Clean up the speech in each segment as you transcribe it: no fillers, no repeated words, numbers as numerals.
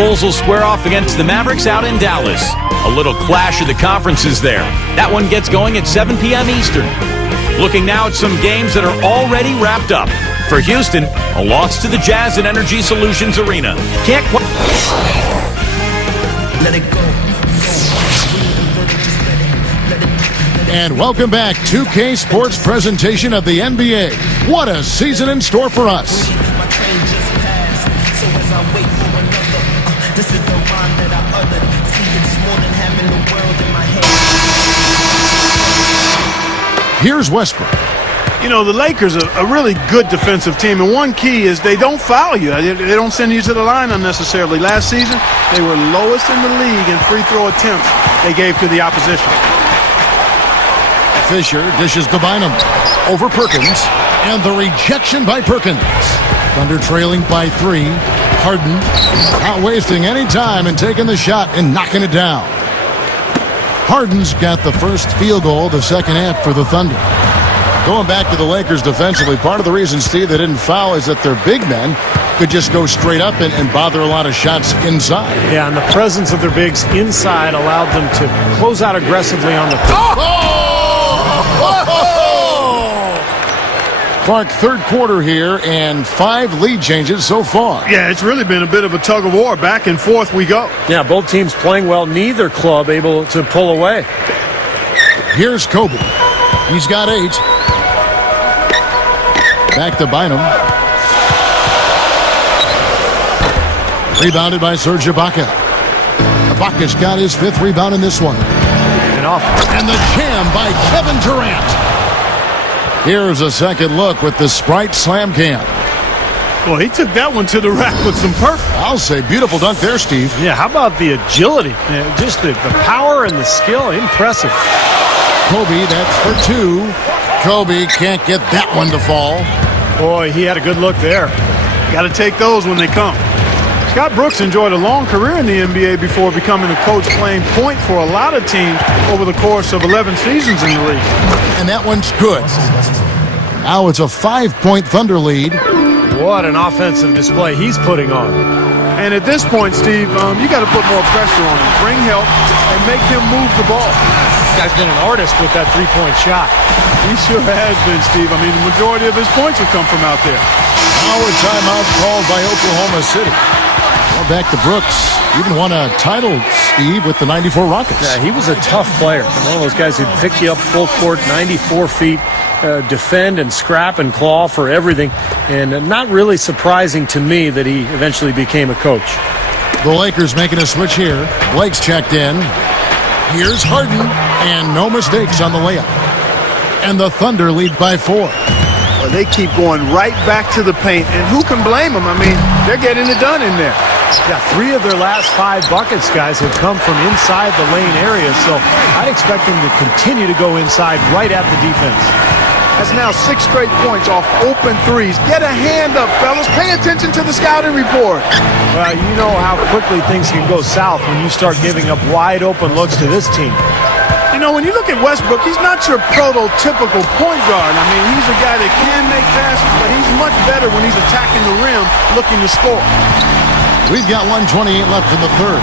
Bulls will square off against the Mavericks out in Dallas. A little clash of the conferences there. That one gets going at 7 p.m. Eastern. Looking now at some games that are already wrapped up. For Houston, a loss to the Jazz at Energy Solutions Arena. Can't quite... Let it go. And welcome back, 2K Sports presentation of the NBA. What a season in store for us. Here's Westbrook. You know, the Lakers are a really good defensive team, and one key is they don't foul you. They don't send you to the line unnecessarily. Last season, they were lowest in the league in free throw attempts they gave to the opposition. Fisher dishes to Bynum. Over Perkins. And the rejection by Perkins. Thunder trailing by 3. Harden not wasting any time and taking the shot and knocking it down. Harden's got the first field goal of the second half for the Thunder. Going back to the Lakers defensively, part of the reason, Steve, they didn't foul is that their big men could just go straight up and bother a lot of shots inside. Yeah, and the presence of their bigs inside allowed them to close out aggressively on the... Clark, third quarter here, and 5 lead changes so far. Yeah, it's really been a bit of a tug of war. Back and forth we go. Yeah, both teams playing well. Neither club able to pull away. Here's Kobe. He's got 8. Back to Bynum. Rebounded by Serge Ibaka. Ibaka's got his 5th rebound in this one. And the jam by Kevin Durant. Here's a second look with the Sprite Slam Cam. Well, he took that one to the rack with some perfect. I'll say beautiful dunk there, Steve. Yeah, how about the agility? Just the power and the skill. Impressive. Kobe, that's for 2. Kobe can't get that one to fall. Boy, he had a good look there. Got to take those when they come. Scott Brooks enjoyed a long career in the NBA before becoming a coach playing point for a lot of teams over the course of 11 seasons in the league. And that one's good. Now it's a 5-point Thunder lead. What an offensive display he's putting on. And at this point, Steve, you got to put more pressure on him. Bring help and make him move the ball. This guy's been an artist with that three-point shot. He sure has been, Steve. I mean, the majority of his points have come from out there. Now a timeout called by Oklahoma City. Well, back to Brooks. Even won a title, Steve, with the 94 Rockets. Yeah, he was a tough player. One of those guys who'd pick you up full court, 94 feet, defend and scrap and claw for everything. And not really surprising to me that he eventually became a coach. The Lakers making a switch here. Blake's checked in. Here's Harden, and no mistakes on the layup. And the Thunder lead by 4. Well, they keep going right back to the paint, and who can blame them? I mean, they're getting it done in there. Yeah, 3 of their last 5 buckets, guys, have come from inside the lane area, so I'd expect them to continue to go inside right at the defense. That's now 6 straight points off open threes. Get a hand up, fellas. Pay attention to the scouting report. Well, you know how quickly things can go south when you start giving up wide open looks to this team. You know, when you look at Westbrook, he's not your prototypical point guard. I mean, he's a guy that can make passes, but he's much better when he's attacking the rim looking to score. We've got 1:28 left in the third.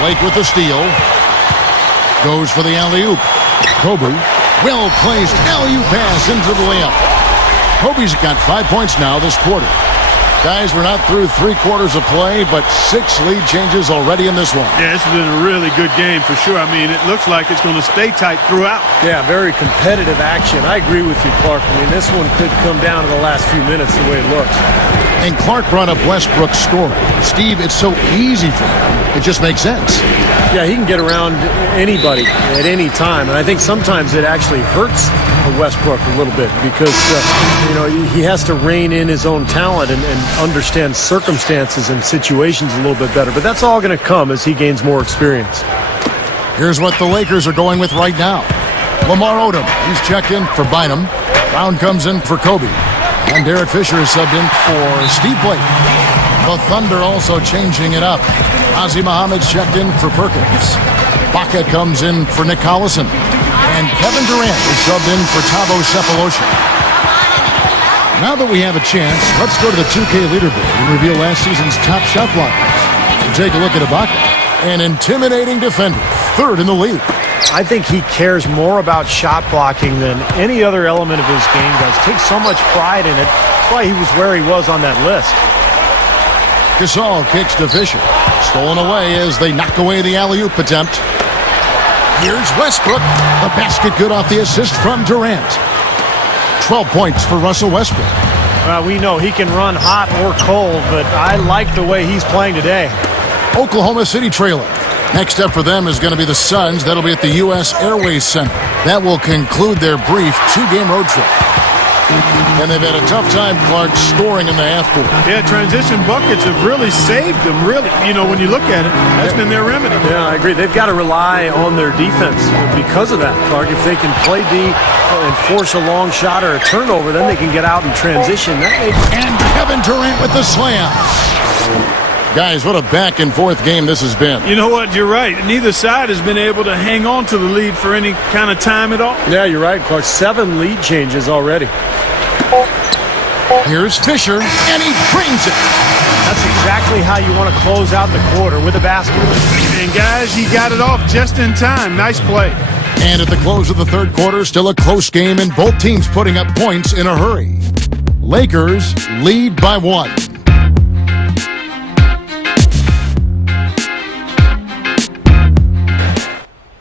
Blake with the steal. Goes for the alley-oop. Kobe, well-placed alley-oop pass into the layup. Kobe's got 5 points now this quarter. Guys, we're not through 3 quarters of play, but 6 lead changes already in this one. Yeah, it's been a really good game for sure. I mean, it looks like it's going to stay tight throughout. Yeah, very competitive action. I agree with you, Clark. I mean, this one could come down to the last few minutes the way it looks. And Clark brought up Westbrook's scoring. Steve, it's so easy for him. It just makes sense. Yeah, he can get around anybody at any time, and I think sometimes it actually hurts Westbrook a little bit because, he has to rein in his own talent and understand circumstances and situations a little bit better. But that's all going to come as he gains more experience. Here's what the Lakers are going with right now. Lamar Odom, he's checked in for Bynum. Brown comes in for Kobe. And Derek Fisher is subbed in for Steve Blake. The Thunder also changing it up. Ozzie Muhammad's checked in for Perkins. Baca comes in for Nick Collison. And Kevin Durant is subbed in for Thabo Sefolosha. Now that we have a chance, let's go to the 2K leaderboard and reveal last season's top shot blockers. Take a look at Ibaka. An intimidating defender, third in the league. I think he cares more about shot blocking than any other element of his game does. Takes so much pride in it. That's why he was where he was on that list. Gasol kicks to Fisher. Stolen away as they knock away the alley-oop attempt. Here's Westbrook. The basket good off the assist from Durant. 12 points for Russell Westbrook. Well, we know he can run hot or cold, but I like the way he's playing today. Oklahoma City trailer. Next up for them is going to be the Suns. That'll be at the U.S. Airways Center. That will conclude their brief two-game road trip. And they've had a tough time, Clark, scoring in the half court. Yeah, transition buckets have really saved them, really. You know, when you look at it, that's been their remedy. Yeah, I agree. They've got to rely on their defense because of that, Clark. If they can play D and force a long shot or a turnover, then they can get out and transition. And Kevin Durant with the slam. Guys, what a back-and-forth game this has been. You know what? You're right. Neither side has been able to hang on to the lead for any kind of time at all. Yeah, you're right, Clark. 7 lead changes already. Here's Fisher, and he brings it. That's exactly how you want to close out the quarter, with a basket. And, guys, he got it off just in time. Nice play. And at the close of the third quarter, still a close game, and both teams putting up points in a hurry. Lakers lead by 1.